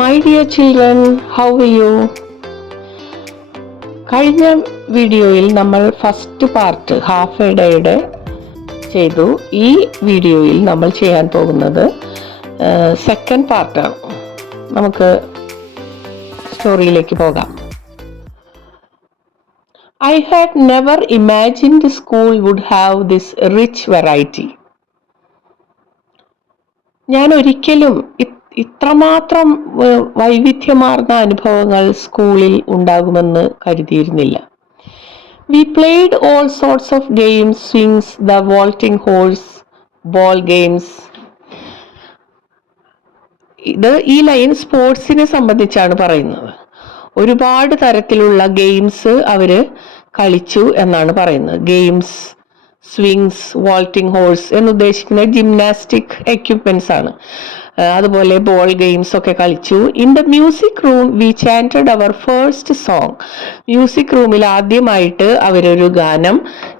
My dear children, how are you? കഴിഞ്ഞ വീഡിയോയിൽ നമ്മൾ ഫസ്റ്റ് പാർട്ട് ഹാഫ് എ ഡേയുടെ ചെയ്തു. ഈ വീഡിയോയിൽ നമ്മൾ ചെയ്യാൻ പോകുന്നത് സെക്കൻഡ് പാർട്ടാണ്. നമുക്ക് സ്റ്റോറിയിലേക്ക് പോകാം. I had never imagined school would have this rich variety. ഞാൻ ഒരിക്കലും ഇത്രമാത്രം വൈവിധ്യമാർന്ന അനുഭവങ്ങൾ സ്കൂളിൽ ഉണ്ടാകുമെന്ന് കരുതിയിരുന്നില്ല. We played all sorts of games, swings, the vaulting horse, ball games. ഈ ലൈൻ സ്പോർട്സിനെ സംബന്ധിച്ചാണ് പറയുന്നത്. ഒരുപാട് തരത്തിലുള്ള ഗെയിംസ് അവര് കളിച്ചു എന്നാണ് പറയുന്നത്. ഗെയിംസ്, സ്വിങ്സ്, വാൾട്ടിംഗ് ഹോഴ്സ് എന്നുദ്ദേശിക്കുന്നത് ജിംനാസ്റ്റിക് എക്യുപ്മെന്റ്സ് ആണ്. അതുപോലെ ബോൾ ഗെയിംസ് ഒക്കെ കളിച്ചു. In the music room we chanted our first song. Music റൂമിൽ ആദ്യമായിട്ട് അവരൊരു ഗാനം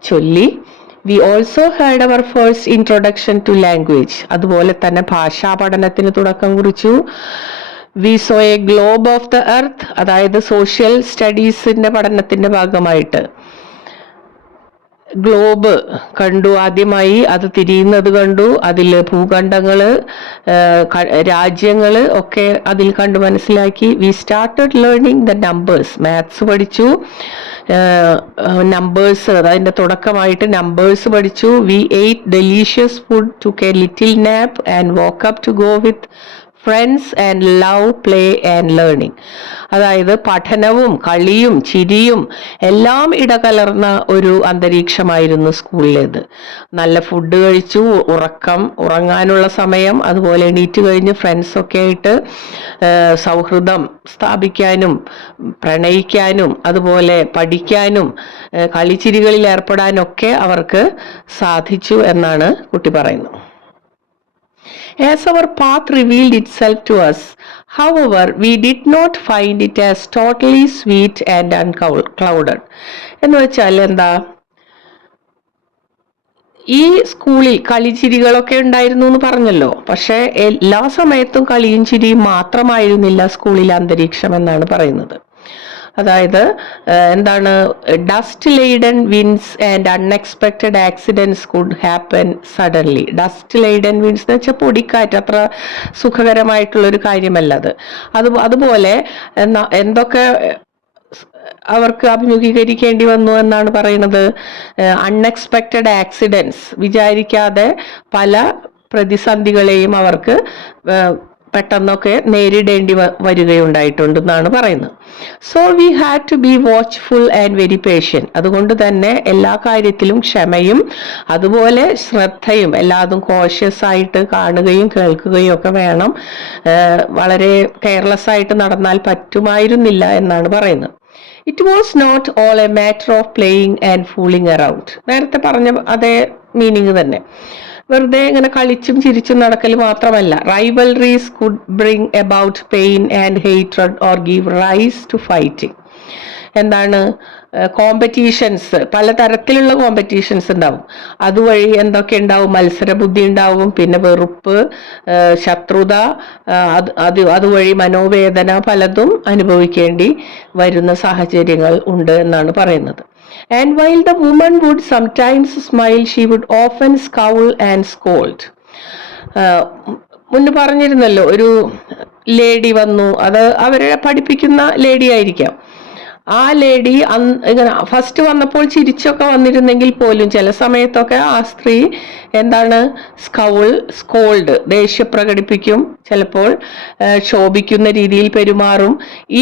ചൊല്ലി. We also had our first introduction to language. അതുപോലെ തന്നെ ഭാഷാ പഠനത്തിന് തുടക്കം കുറിച്ചു. We saw a globe of the earth, അതായത് സോഷ്യൽ സ്റ്റഡീസിന്റെ പഠനത്തിന്റെ ഭാഗമായിട്ട് ഗ്ലോബ് കണ്ടു. ആദ്യമായി അത് തിരിയുന്നത് കണ്ടു. അതിൽ ഭൂഖണ്ഡങ്ങള്, രാജ്യങ്ങള് ഒക്കെ അതിൽ കണ്ടു മനസ്സിലാക്കി. We started learning the numbers. Maths പഠിച്ചു. നമ്പേഴ്സ്, അതിന്റെ തുടക്കമായിട്ട് നമ്പേഴ്സ് പഠിച്ചു. We ate delicious food, took a little nap and woke up to go with friends and love play and learning. അതായത് പഠനവും കളിയും ചിരിയും എല്ലാം ഇടകലർന്ന ഒരു അന്തരീക്ഷമായിരുന്നു സ്കൂളിലേത്. നല്ല ഫുഡ് കഴിച്ചു, ഉറങ്ങാനുള്ള സമയം, അതുപോലെ എണീറ്റ് കഴിഞ്ഞ് ഫ്രണ്ട്സൊക്കെ ആയിട്ട് സൗഹൃദം സ്ഥാപിക്കാനും പ്രണയിക്കാനും അതുപോലെ പഠിക്കാനും കളിച്ചിരികളിൽ ഏർപ്പെടാനൊക്കെ അവർക്ക് സാധിച്ചു എന്നാണ് കുട്ടി പറയുന്നത്. As our path revealed itself to us, however, we did not find it as totally sweet and unclouded. എന്ന് വെച്ചാൽ എന്താ, ഈ സ്കൂളിൽ കളിച്ചിരികളൊക്കെ ഉണ്ടായിരുന്നു എന്ന് പറഞ്ഞല്ലോ. പക്ഷെ എല്ലാ സമയത്തും കളിയും ചിരിയും മാത്രമായിരുന്നില്ല സ്കൂളിലെ അന്തരീക്ഷം എന്നാണ് പറയുന്നത്. അതായത് എന്താണ്, dust laden winds and unexpected accidents could happen suddenly. Dust laden winds എന്ന് വെച്ചാൽ പൊടിക്കാറ്റ്, അത്ര സുഖകരമായിട്ടുള്ളൊരു കാര്യമല്ല അത്. അതുപോലെ എന്തൊക്കെ അവർക്ക് അഭിമുഖീകരിക്കേണ്ടി വന്നു എന്നാണ് പറയുന്നത്. അൺഎക്സ്പെക്റ്റഡ് ആക്സിഡൻസ്, വിചാരിക്കാതെ പല പ്രതിസന്ധികളെയും അവർക്ക് പെട്ടെന്നൊക്കെ നേരിടേണ്ടി വരികയുണ്ടായിട്ടുണ്ടെന്നാണ് പറയുന്നത്. So we had to be watchful and very patient. അതുകൊണ്ട് തന്നെ എല്ലാ കാര്യത്തിലും ക്ഷമയും അതുപോലെ ശ്രദ്ധയും എല്ലാതും കോഷ്യസ് ആയിട്ട് കാണുകയും കേൾക്കുകയും ഒക്കെ വേണം. വളരെ കെയർലെസ് ആയിട്ട് നടന്നാൽ പറ്റുമായിരുന്നില്ല എന്നാണ് പറയുന്നത്. It was not all a matter of playing and fooling around. നേരത്തെ പറഞ്ഞ അതേ മീനിങ് തന്നെ. വെറുതെ ഇങ്ങനെ കളിച്ചും ചിരിച്ചും നടക്കൽ മാത്രമല്ല. Rivalries could bring about pain and hatred or give rise to fighting. എന്താണ്, കോമ്പറ്റീഷൻസ്, പലതരത്തിലുള്ള കോമ്പറ്റീഷൻസ് ഉണ്ടാവും. അതുവഴി എന്തൊക്കെ ഉണ്ടാവും, മത്സരബുദ്ധി ഉണ്ടാവും, പിന്നെ വെറുപ്പ്, ശത്രുത, അതുവഴി മനോവേദന പലതും അനുഭവിക്കേണ്ടി വരുന്ന സാഹചര്യങ്ങൾ ഉണ്ട് എന്നാണ് പറയുന്നത്. And while the woman would sometimes smile, she would often scowl and scold. മുന്ന് പറഞ്ഞിരുന്നല്ലോ, ഒരു ലേഡി വന്നു, അത് അവരെ പഠിപ്പിക്കുന്ന ലേഡി ആയിരിക്കാം. ആ ലേഡി ഇങ്ങനെ ഫസ്റ്റ് വന്നപ്പോൾ ചിരിച്ചൊക്കെ വന്നിരുന്നെങ്കിൽ പോലും ചില സമയത്തൊക്കെ ആ സ്ത്രീ എന്താണ്, സ്കോൾഡ്, ദേഷ്യം പ്രകടിപ്പിക്കും, ചിലപ്പോൾ ശോഭിക്കുന്ന രീതിയിൽ പെരുമാറും.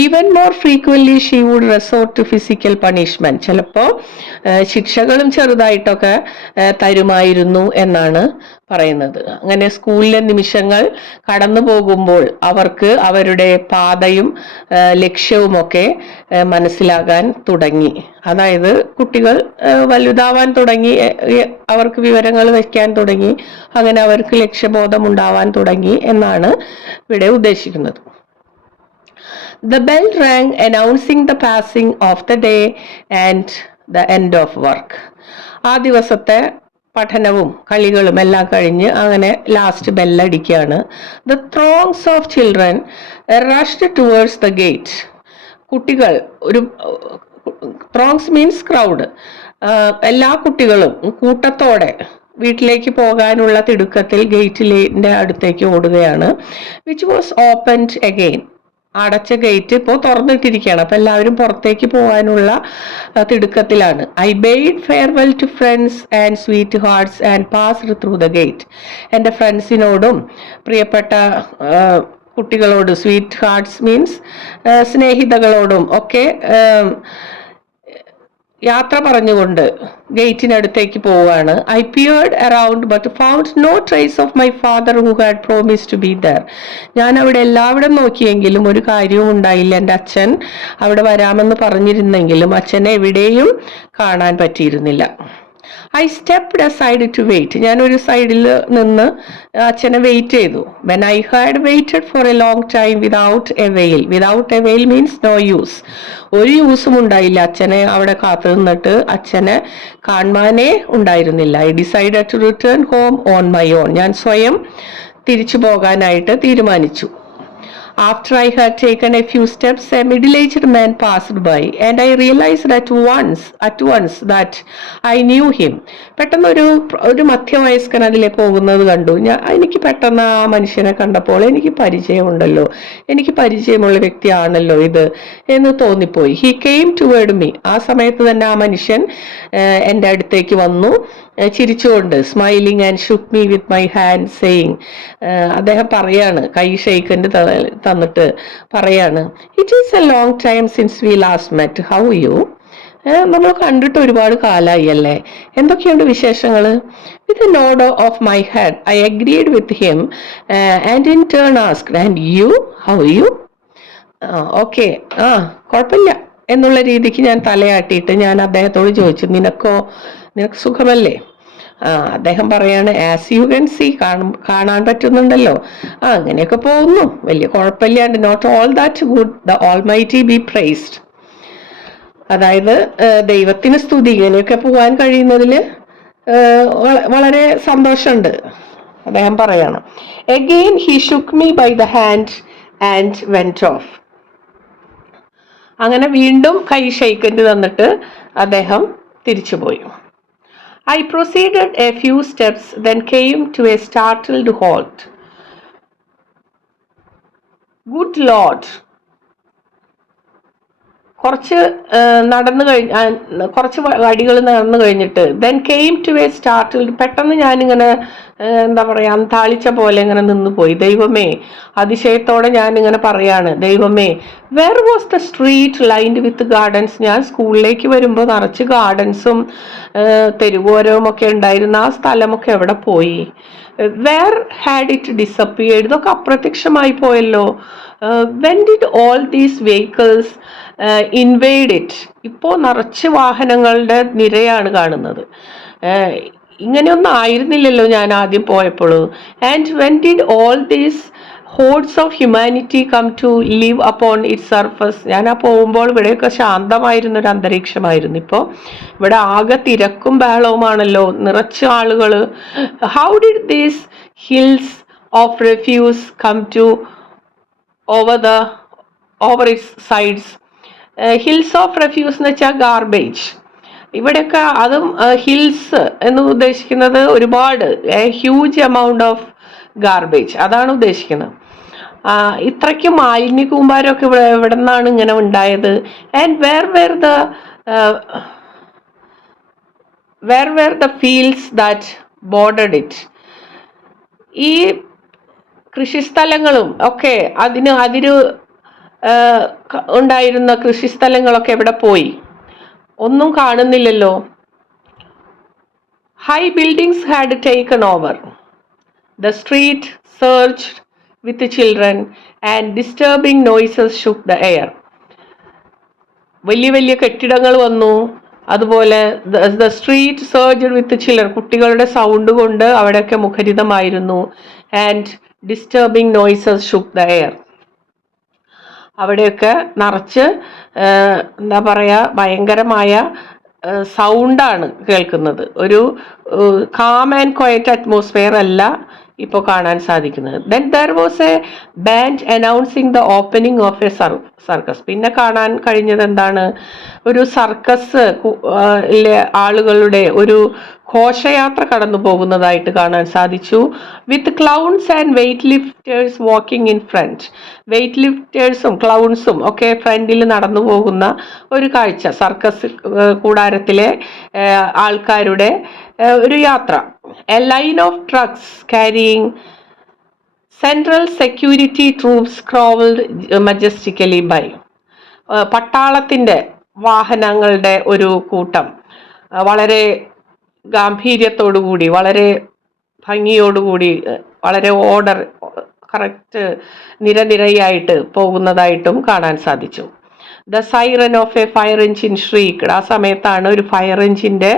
Even more frequently she would resort to physical punishment. ചിലപ്പോൾ ശിക്ഷകളും ചെറുതായിട്ടൊക്കെ തരുമായിരുന്നു എന്നാണ് പറയുന്നത്. അങ്ങനെ സ്കൂളിലെ നിമിഷങ്ങൾ കടന്നു പോകുമ്പോൾ അവർക്ക് അവരുടെ പാതയും ലക്ഷ്യവുമൊക്കെ മനസ്സിലാകാൻ തുടങ്ങി. അതായത് കുട്ടികൾ വലുതാവാൻ തുടങ്ങി, അവർക്ക് വിവരങ്ങൾ വയ്ക്കാൻ തുടങ്ങി, അങ്ങനെ അവർക്ക് ലക്ഷ്യബോധം ഉണ്ടാവാൻ തുടങ്ങി എന്നാണ് ഇവിടെ ഉദ്ദേശിക്കുന്നത്. The bell rang announcing the passing of the day and the end of work. ആ ദിവസത്തെ പഠനവും കളികളും എല്ലാം കഴിഞ്ഞ് അങ്ങനെ ലാസ്റ്റ് ബെല്ലടിക്കുകയാണ്. The throngs of children rushed towards the gate. കുട്ടികൾ ഒരു ത്രോങ്സ് മീൻസ് ക്രൗഡ്. എല്ലാ കുട്ടികളും കൂട്ടത്തോടെ വീട്ടിലേക്ക് പോകാനുള്ള തിടുക്കത്തിൽ ഗേറ്റിന്റെ അടുത്തേക്ക് ഓടുകയാണ്. Which was opened again. അടച്ച ഗേറ്റ് ഇപ്പോൾ തുറന്നിട്ടിരിക്കുകയാണ്. അപ്പൊ എല്ലാവരും പുറത്തേക്ക് പോകാനുള്ള തിടുക്കത്തിലാണ്. I bade farewell to friends and sweethearts and passed through the gate. എൻ്റെ ഫ്രണ്ട്സിനോടും പ്രിയപ്പെട്ട കുട്ടികളോട്, സ്വീറ്റ് ഹാർട്ട്സ് മീൻസ് സ്നേഹിതകളോടും ഒക്കെ യാത്ര പറഞ്ഞുകൊണ്ട് ഗേറ്റിനടുത്തേക്ക് പോവുകയാണ്. I peered around but found no trace of my father who had promise to be there. ഞാൻ അവിടെ എല്ലാവിടും നോക്കിയെങ്കിലും ഒരു കാര്യവും ഉണ്ടായില്ല. എൻ്റെ അച്ഛൻ അവിടെ വരാമെന്ന് പറഞ്ഞിരുന്നെങ്കിലും അച്ഛനെ എവിടെയും കാണാൻ പറ്റിയിരുന്നില്ല. I stepped aside to wait. ഞാൻ ഒരു സൈഡിൽ നിന്ന് അച്ഛനെ വെയിറ്റ് ചെയ്തു. When I had waited for a long time without avail. Without avail means no use. ഒരു യൂസും ഉണ്ടായില്ല. അച്ഛനെ അവിടെ കാത്തു നിന്നിട്ട് അച്ഛനെ കാണാനേ ഉണ്ടായിരുന്നില്ല. I decided to return home on my own. ഞാൻ സ്വയം തിരിച്ചു പോകാനായിട്ട് തീരുമാനിച്ചു. After I had taken a few steps, a middle-aged man passed by, and I realized at once that I knew him. പെട്ടെന്ന് ഒരു മധ്യവയസ്കൻ അതിലെ പോകുന്നത് കണ്ടു. എനിക്ക് പെട്ടെന്ന് ആ മനുഷ്യനെ കണ്ടപ്പോൾ എനിക്ക് പരിചയമുണ്ടല്ലോ, എനിക്ക് പരിചയമുള്ള വ്യക്തിയാണല്ലോ ഇത് എന്ന് തോന്നിപ്പോയി. He came toward me. ആ സമയത്ത് തന്നെ ആ മനുഷ്യൻ എൻ്റെ അടുത്തേക്ക് വന്നു ചിരിച്ചുകൊണ്ട്. Smiling and shook me with my hand saying. അദ്ദേഹം പറയാണ്, കൈ ഷെയ്ക്കൻഡ് തന്നിട്ട് പറയാണ്, it is a long time since we last met, how you. നമ്മൾ കണ്ടിട്ട് ഒരുപാട് കാലമായി അല്ലേ, എന്തൊക്കെയുണ്ട് വിശേഷങ്ങൾ. With a nod of my head I agreed with him and in turn asked, and you, how you. Okay, കുഴപ്പമില്ല എന്നുള്ള രീതിക്ക് ഞാൻ തലയാട്ടിയിട്ട് ഞാൻ അദ്ദേഹത്തോട് ചോദിച്ചു, നിനക്ക് സുഖമല്ലേ. അദ്ദേഹം പറയാണ്, ആസ് യു കൻ സീ, കാണാൻ പറ്റുന്നുണ്ടല്ലോ, അങ്ങനെയൊക്കെ പോകുന്നു, വലിയ കുഴപ്പമില്ലാണ്ട്. Not all that good, the almighty be praised. അതായത് ദൈവത്തിന് സ്തുതി, ഇങ്ങനെയൊക്കെ പോകാൻ കഴിയുന്നതിൽ വളരെ സന്തോഷമുണ്ട് അദ്ദേഹം പറയാണ്. Again he shook me by the hand and went off. അങ്ങനെ വീണ്ടും കൈ ഷെയ്ക്കൻഡ് തന്നിട്ട് അദ്ദേഹം തിരിച്ചുപോയി. I proceeded a few steps, then came to a startled halt. Good Lord. കുറച്ച് വടികൾ നടന്നു കഴിഞ്ഞിട്ട് then came to a startled, പെട്ടെന്ന് ഞാനിങ്ങനെ എന്താ പറയാ, താളിച്ച പോലെ ഇങ്ങനെ നിന്ന് പോയി. ദൈവമേ, അതിശയത്തോടെ ഞാൻ ഇങ്ങനെ പറയാണ്, ദൈവമേ, where was the street lined with gardens. ഞാൻ സ്കൂളിലേക്ക് വരുമ്പോൾ നിറച്ച് ഗാർഡൻസും തെരുവോരവും ഒക്കെ ഉണ്ടായിരുന്ന ആ സ്ഥലമൊക്കെ എവിടെ പോയി. വേർ ഹാഡ് ഇറ്റ് ഡിസപ്പിയേർഡ്, ഇതൊക്കെ അപ്രത്യക്ഷമായി പോയല്ലോ. When did all these vehicles invade it. ഇപ്പോൾ നിറച്ച് വാഹനങ്ങളുടെ നിരയാണ് കാണുന്നത്. ഇങ്ങനെയൊന്നും ആയിരുന്നില്ലല്ലോ ഞാൻ ആദ്യം പോയപ്പോൾ. And when did all these hordes of humanity come to live upon it surface. ഞാൻ ആ പോകുമ്പോൾ ഇവിടെയൊക്കെ ശാന്തമായിരുന്നൊരു അന്തരീക്ഷമായിരുന്നു. ഇപ്പോൾ ഇവിടെ ആകെ തിരക്കും ബഹളവുമാണല്ലോ, നിറച്ച് ആളുകൾ. How did these hills of refuse come to over its sides. Hills of refuse എന്ന് വെച്ചാൽ ഗാർബേജ്. ഇവിടെയൊക്കെ അതും ഹിൽസ് എന്ന് ഉദ്ദേശിക്കുന്നത് ഒരുപാട്, ഹ്യൂജ് എമൗണ്ട് ഓഫ് ഗാർബേജ്, അതാണ് ഉദ്ദേശിക്കുന്നത്. ഇത്രയ്ക്ക് മാലിന്യ കൂമ്പാരമൊക്കെ എവിടെ നിന്നാണ് ഇങ്ങനെ ഉണ്ടായത്. And where were the fields that bordered it. ഈ കൃഷിസ്ഥലങ്ങളും ഒക്കെ അതിന് ഉണ്ടായിരുന്ന കൃഷിസ്ഥലങ്ങളൊക്കെ എവിടെ പോയി, ഒന്നും കാണുന്നില്ലല്ലോ. High buildings had taken over. The street surged with children and disturbing noises shook the air. വലിയ വലിയ കെട്ടിടങ്ങൾ വന്നു, അതുപോലെ the street surged with children, കുട്ടികളുടെ സൗണ്ട് കൊണ്ട് അവിടെയൊക്കെ മുഖരിതമായിരുന്നു. And disturbing noises shook the air, അവിടെയൊക്കെ നിറച്ച് എന്താ പറയുക, ഭയങ്കരമായ സൗണ്ടാണ് കേൾക്കുന്നത്. ഒരു കാം ആൻഡ് ക്വയറ്റ് അറ്റ്മോസ്ഫിയർ അല്ല ഇപ്പോൾ കാണാൻ സാധിക്കുന്നത്. Then there was A band announcing the opening of A circus. പിന്നെ കാണാൻ കഴിഞ്ഞത് എന്താണ്? ഒരു സർക്കസ് ആളുകളുടെ ഒരു ഘോഷയാത്ര കടന്നു പോകുന്നതായിട്ട് കാണാൻ സാധിച്ചു. With clowns and weight lifters walking in front. Weight ലിഫ്റ്റേഴ്സും ക്ലൗൺസും ഒക്കെ ഫ്രണ്ടിൽ നടന്നു പോകുന്ന ഒരു കാഴ്ച, സർക്കസ് കൂടാരത്തിലെ ആൾക്കാരുടെ ഒരു യാത്ര. A line of trucks carrying central security troops crawled majestically by. പട്ടാളത്തിൻ്റെ വാഹനങ്ങളുടെ ഒരു കൂട്ടം വളരെ ഗാംഭീര്യത്തോടുകൂടി, വളരെ ഭംഗിയോടുകൂടി, വളരെ ഓർഡർ കറക്റ്റ് നിരനിരയായിട്ട് പോകുന്നതായിട്ടും കാണാൻ സാധിച്ചു. The siren of a fire engine shrieked. ആ സമയത്താണ് ഒരു ഫയർ എഞ്ചിൻ്റെ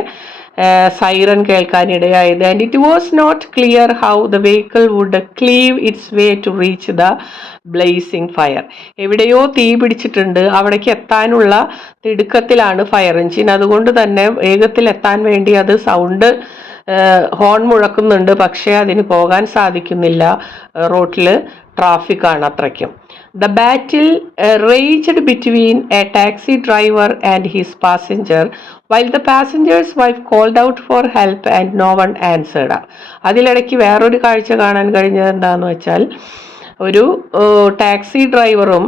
സൈറൻ കേൾക്കാനിടയായത്. And it was not clear how the vehicle would cleave its way to reach the blazing fire. എവിടെയോ തീ പിടിച്ചിട്ടുണ്ട്, അവിടേക്ക് എത്താനുള്ള തിടുക്കത്തിലാണ് ഫയർ എഞ്ചിൻ. അതുകൊണ്ട് തന്നെ വേഗത്തിൽ എത്താൻ വേണ്ടി അത് സൗണ്ട് ഹോൺ മുഴക്കുന്നുണ്ട്, പക്ഷേ അതിന് പോകാൻ സാധിക്കുന്നില്ല. റോട്ടിൽ ട്രാഫിക്കാണ് അത്രയ്ക്കും. The battle raged between a taxi driver and his passenger, while the passenger's wife called out for help and no one answered. അതിലിടയ്ക്ക് വേറൊരു കാഴ്ച കാണാൻ കഴിഞ്ഞത് എന്താണെന്ന് വെച്ചാൽ, ഒരു ടാക്സി ഡ്രൈവറും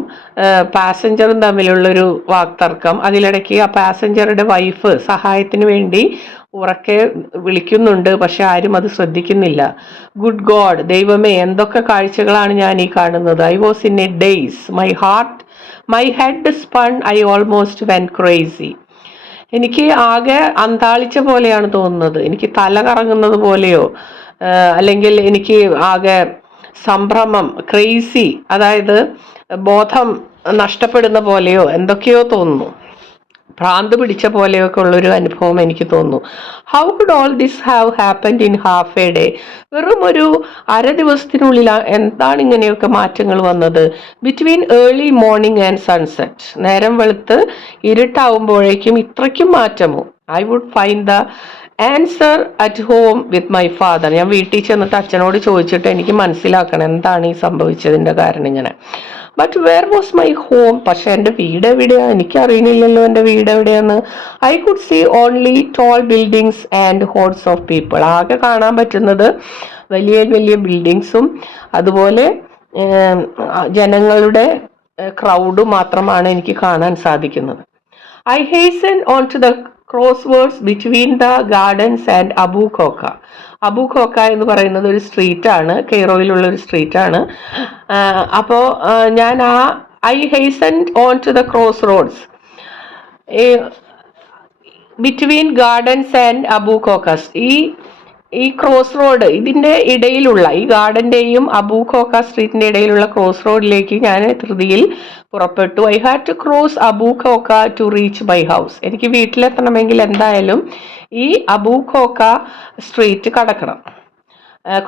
പാസഞ്ചറും തമ്മിലുള്ളൊരു വാക്തർക്കം. അതിലിടയ്ക്ക് ആ പാസഞ്ചറുടെ വൈഫ് സഹായത്തിന് വേണ്ടി ഉറക്കെ വിളിക്കുന്നുണ്ട്, പക്ഷെ ആരും അത് ശ്രദ്ധിക്കുന്നില്ല. ഗുഡ് ഗോഡ്, ദൈവമേ, എന്തൊക്കെ കാഴ്ചകളാണ് ഞാൻ ഈ കാണുന്നത്. I was in A days, my head spun, I almost when crazy. എനിക്ക് ആകെ അന്താളിച്ച പോലെയാണ് തോന്നുന്നത്. എനിക്ക് തല കറങ്ങുന്നത് പോലെയോ അല്ലെങ്കിൽ എനിക്ക് ആകെ സംഭ്രമം, ക്രേസി, അതായത് ബോധം നഷ്ടപ്പെടുന്ന പോലെയോ എന്തൊക്കെയോ തോന്നുന്നു. ഭ്രാന്ത് പിടിച്ച പോലെയൊക്കെ ഉള്ളൊരു അനുഭവം എനിക്ക് തോന്നുന്നു. How could all this have happened in half a day? വെറും ഒരു അര ദിവസത്തിനുള്ളിൽ എന്താണ് ഇങ്ങനെയൊക്കെ മാറ്റങ്ങൾ വന്നത്? Between early morning and sunset. നേരം വെളുത്ത് ഇരുട്ടാവുമ്പോഴേക്കും ഇത്രയ്ക്കും മാറ്റമോ? I would find the answer at home with my father. ഞാൻ വീട്ടിൽ ചെന്നിട്ട് അച്ഛനോട് ചോദിച്ചിട്ട് എനിക്ക് മനസ്സിലാക്കണം എന്താണ് ഈ സംഭവിച്ചതിൻ്റെ കാരണം ഇങ്ങനെ. But where was my home? പക്ഷെ എൻ്റെ വീട് എവിടെയാണ്? എനിക്കറിയണില്ലല്ലോ എൻ്റെ വീട് എവിടെയാന്ന്. I could see only tall buildings and hordes of people. ആകെ കാണാൻ പറ്റുന്നത് വലിയ വലിയ ബിൽഡിങ്സും അതുപോലെ ജനങ്ങളുടെ ക്രൗഡും മാത്രമാണ് എനിക്ക് കാണാൻ സാധിക്കുന്നത്. I hastened on to the crossroads between the gardens and Abu Khokha. Abu Khokha എന്ന് പറയുന്നത് ഒരു സ്ട്രീറ്റാണ്, കെയ്റോയിലുള്ള ഒരു സ്ട്രീറ്റാണ്. അപ്പോൾ ഞാൻ I hastened on to the crossroads between gardens and Abu Khokhas. ഈ ക്രോസ് റോഡ്, ഇതിൻ്റെ ഇടയിലുള്ള ഈ ഗാർഡൻ്റെയും അബു ഖോക്ക സ്ട്രീറ്റിൻ്റെ ഇടയിലുള്ള ക്രോസ് റോഡിലേക്ക് ഞാൻ ധൃതിയിൽ പുറപ്പെട്ടു. I had to cross Abu Khokha to reach my house. എനിക്ക് വീട്ടിലെത്തണമെങ്കിൽ എന്തായാലും ഈ അബു ഖോക്ക സ്ട്രീറ്റ് കടക്കണം,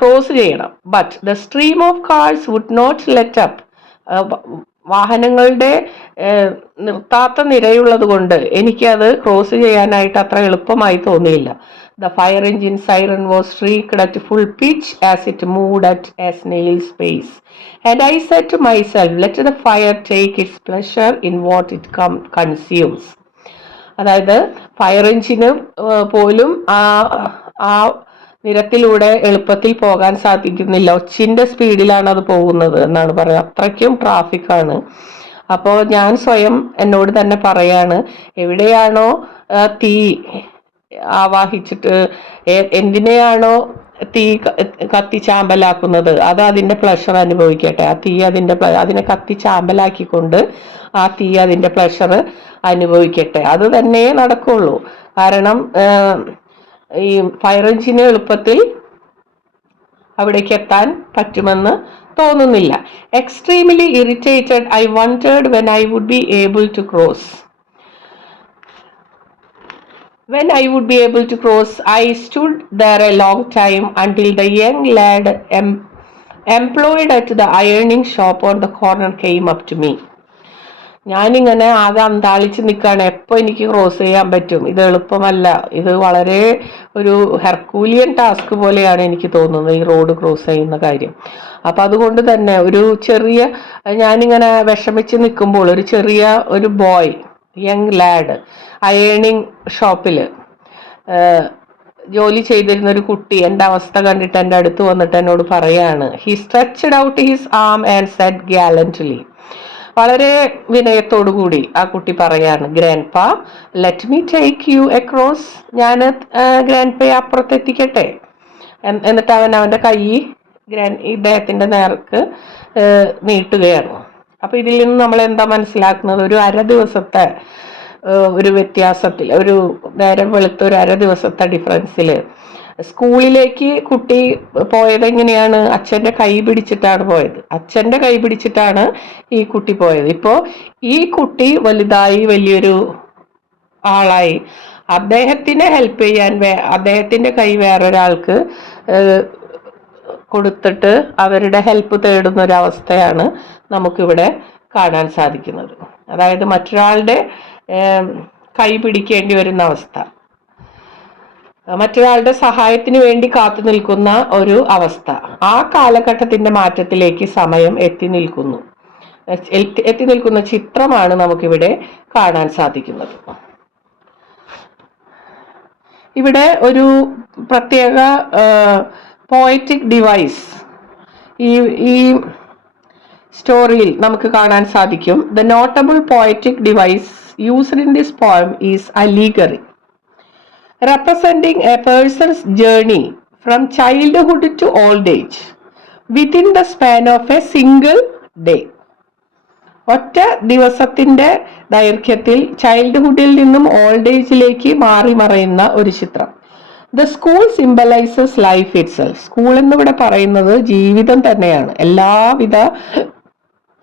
ക്രോസ് ചെയ്യണം. But the stream of cars would not let up. വാഹനങ്ങളുടെ നിർത്താത്ത നിരയുള്ളത് കൊണ്ട് എനിക്കത് ക്രോസ് ചെയ്യാനായിട്ട് അത്ര എളുപ്പമായി തോന്നിയില്ല. The fire engine siren was shrieked at full pitch as it moved at a snail's pace. And I said to myself, let the fire take its pleasure in what it consumes. അതായത് fire എഞ്ചിന് പോലും ആ നിരത്തിലൂടെ എളുപ്പത്തിൽ പോകാൻ സാധിക്കുന്നില്ല. ഒച്ചിൻ്റെ സ്പീഡിലാണ് അത് പോകുന്നത് എന്നാണ് പറയുന്നത്. അത്രയ്ക്കും ട്രാഫിക്കാണ്. അപ്പോൾ ഞാൻ സ്വയം എന്നോട് തന്നെ പറയാണ്, എവിടെയാണോ തീ ആവാഹിച്ചിട്ട് എന്തിനെയാണോ തീ കത്തിച്ചാമ്പലാക്കുന്നത് അത് അതിൻ്റെ പ്ലഷർ അനുഭവിക്കട്ടെ. ആ തീ അതിനെ കത്തിച്ചാമ്പലാക്കിക്കൊണ്ട് ആ തീ അതിൻ്റെ പ്ലഷർ അനുഭവിക്കട്ടെ. അത് തന്നെ നടക്കുള്ളൂ. കാരണം ഈ ഫയർ എഞ്ചിന് എളുപ്പത്തിൽ അവിടേക്ക് എത്താൻ പറ്റുമെന്ന് തോന്നുന്നില്ല. Extremely irritated I wondered when I would be able to cross. When I would be able to cross, I stood there a long time until the young lad employed at the ironing shop on the corner came up to me. ഞാനിങ്ങനെ ആകെ അന്താളിച്ച് നിൽക്കുകയാണ്, എപ്പോൾ എനിക്ക് cross ചെയ്യാൻ പറ്റും, ഇത് എളുപ്പമല്ല, ഇത് വളരെ ഒരു ഹെർക്കൂലിയൻ ടാസ്ക് പോലെയാണ് എനിക്ക് തോന്നുന്നത് ഈ റോഡ് ക്രോസ് ചെയ്യുന്ന കാര്യം. അപ്പം അതുകൊണ്ട് തന്നെ ഞാനിങ്ങനെ വിഷമിച്ച് നിൽക്കുമ്പോൾ ഒരു ബോയ്, യങ് ലാഡ്, അയേണിങ് ഷോപ്പിൽ ജോലി ചെയ്തിരുന്ന ഒരു കുട്ടി എൻ്റെ അവസ്ഥ കണ്ടിട്ട് എൻ്റെ അടുത്ത് വന്നിട്ട് എന്നോട് പറയാണ്, he stretched out his arm and said gallantly, വളരെ വിനയത്തോടു കൂടി ആ കുട്ടി പറയാണ്, grandpa let me take you across, ഞാൻ ഗ്രാൻഡ് പയെ അപ്പുറത്തെത്തിക്കട്ടെ. എന്നിട്ട് അവൻ്റെ കൈ ഇദ്ദേഹത്തിൻ്റെ നേർക്ക് നീട്ടുകയാണ്. അപ്പൊ ഇതിൽ നിന്ന് നമ്മൾ എന്താ മനസ്സിലാക്കുന്നത്, ഒരു അര ദിവസത്തെ ഒരു വ്യത്യാസത്തിൽ, ഒരു നേരം വെളുത്ത ഒരു അര ദിവസത്തെ ഡിഫറൻസിൽ സ്കൂളിലേക്ക് കുട്ടി പോയത് എങ്ങനെയാണ്, അച്ഛൻ്റെ കൈ പിടിച്ചിട്ടാണ് പോയത്. അച്ഛൻ്റെ കൈ പിടിച്ചിട്ടാണ് ഈ കുട്ടി പോയത്. ഇപ്പോൾ ഈ കുട്ടി വലുതായി വലിയൊരു ആളായി, അദ്ദേഹത്തിനെ ഹെൽപ്പ് ചെയ്യാൻ അദ്ദേഹത്തിൻ്റെ കൈ വേറൊരാൾക്ക് കൊടുത്തിട്ട് അവരുടെ ഹെൽപ്പ് തേടുന്ന ഒരവസ്ഥയാണ് നമുക്കിവിടെ കാണാൻ സാധിക്കുന്നത്. അതായത് മറ്റൊരാളുടെ കൈ പിടിക്കേണ്ടി വരുന്ന അവസ്ഥ, മറ്റൊരാളുടെ സഹായത്തിന് വേണ്ടി കാത്തു നിൽക്കുന്ന ഒരു അവസ്ഥ. ആ കാലഘട്ടത്തിന്റെ മാറ്റത്തിലേക്ക് സമയം എത്തി നിൽക്കുന്ന ചിത്രമാണ് നമുക്കിവിടെ കാണാൻ സാധിക്കുന്നത്. ഇവിടെ ഒരു പ്രത്യേക പോയറ്റിക് ഡിവൈസ് ഈ സ്റ്റോറിയിൽ നമുക്ക് കാണാൻ സാധിക്കും. The notable poetic device used in this poem is allegory, representing a person's journey from childhood to old age within the span of a single day. ഒറ്റ ദിവസത്തിന്റെ ദൈർഘ്യത്തിൽ ചൈൽഡ്ഹുഡിൽ നിന്നും ഓൾഡ് ഏജിലേക്ക് മാറി മറയുന്ന ഒരു ചിത്രം. The school symbolises life itself. School എന്നിവിടെ പറയുന്നത് ജീവിതം തന്നെയാണ്. എല്ലാവിധ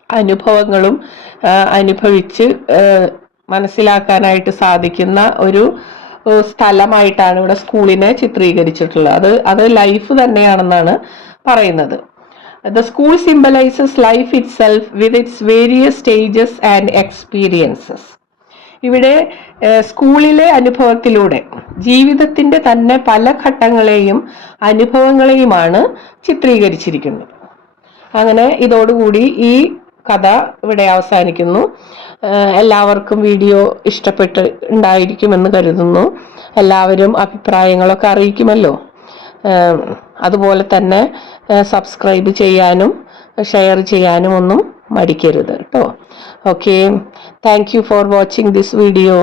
അനുഭവങ്ങളും അനുഭവിച്ച് മനസ്സിലാക്കാനായിട്ട് സാധിക്കുന്ന ഒരു സ്ഥലമായിട്ടാണ് ഇവിടെ സ്കൂളിനെ ചിത്രീകരിച്ചിട്ടുള്ളത്. അത് ലൈഫ് തന്നെയാണെന്നാണ് പറയുന്നത്. The school symbolises life it self with its various stages and experiences. ഇവിടെ സ്കൂളിലെ അനുഭവത്തിലൂടെ ജീവിതത്തിന്റെ തന്നെ പല ഘട്ടങ്ങളെയും അനുഭവങ്ങളെയുമാണ് ചിത്രീകരിച്ചിരിക്കുന്നത്. അങ്ങനെ ഇതോടുകൂടി ഈ കഥ ഇവിടെ അവസാനിക്കുന്നു. എല്ലാവർക്കും വീഡിയോ ഉണ്ടായിരിക്കുമെന്ന് കരുതുന്നു. എല്ലാവരും അഭിപ്രായങ്ങളൊക്കെ അറിയിക്കുമല്ലോ. അതുപോലെ തന്നെ സബ്സ്ക്രൈബ് ചെയ്യാനും ഷെയർ ചെയ്യാനും ഒന്നും മടിക്കരുത് കേട്ടോ. Okay, thank you for watching this video.